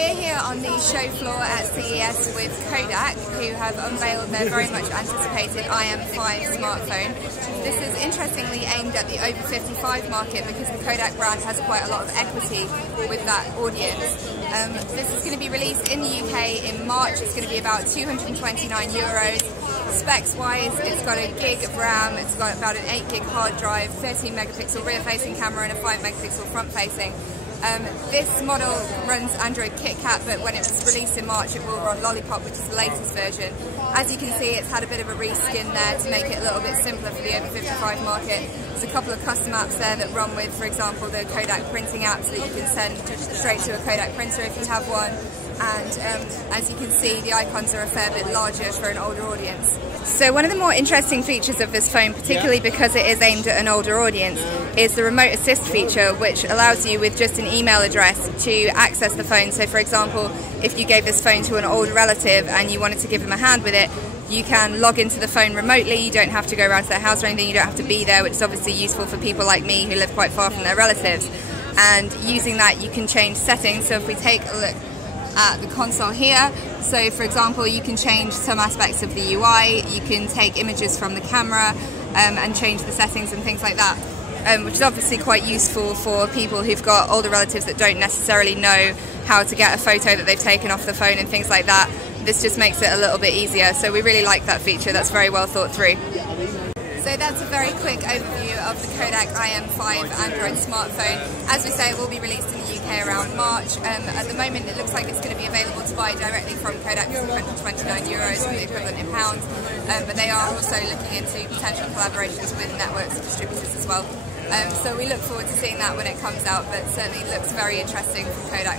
we're here on the show floor at CES with Kodak, who have unveiled their very much anticipated IM5 smartphone. This is interestingly aimed at the over 55 market because the Kodak brand has quite a lot of equity with that audience. This is going to be released in the UK in March. It's going to be about €229. Specs wise, it's got a gig of RAM, it's got about an 8 gig hard drive, 13 megapixel rear facing camera and a 5 megapixel front facing. This model runs Android KitKat, but when it was released in March it will run Lollipop, which is the latest version. As you can see, it's had a bit of a reskin there to make it a little bit simpler for the over 55 market. There's a couple of custom apps there that run with, for example, the Kodak printing app, so that you can send straight to a Kodak printer if you have one. And as you can see, the icons are a fair bit larger for an older audience. So one of the more interesting features of this phone, particularly because it is aimed at an older audience, is the remote assist feature, which allows you with just an email address to access the phone. So for example, if you gave this phone to an older relative and you wanted to give them a hand with it, you can log into the phone remotely. You don't have to go around to their house or anything, you don't have to be there, which is obviously useful for people like me who live quite far from their relatives. And using that, you can change settings. So if we take a look at the console here, so for example, you can change some aspects of the UI, you can take images from the camera and change the settings and things like that, which is obviously quite useful for people who've got older relatives that don't necessarily know how to get a photo that they've taken off the phone and things like that. This just makes it a little bit easier, so we really like that feature. That's very well thought through. So that's a very quick overview of the Kodak IM5 Android smartphone. As we say, it will be released in the UK around March. At the moment it looks like it's going to be available to buy directly from Kodak for €129, or the equivalent in pounds, but they are also looking into potential collaborations with networks of distributors as well. So we look forward to seeing that when it comes out, but certainly looks very interesting from Kodak.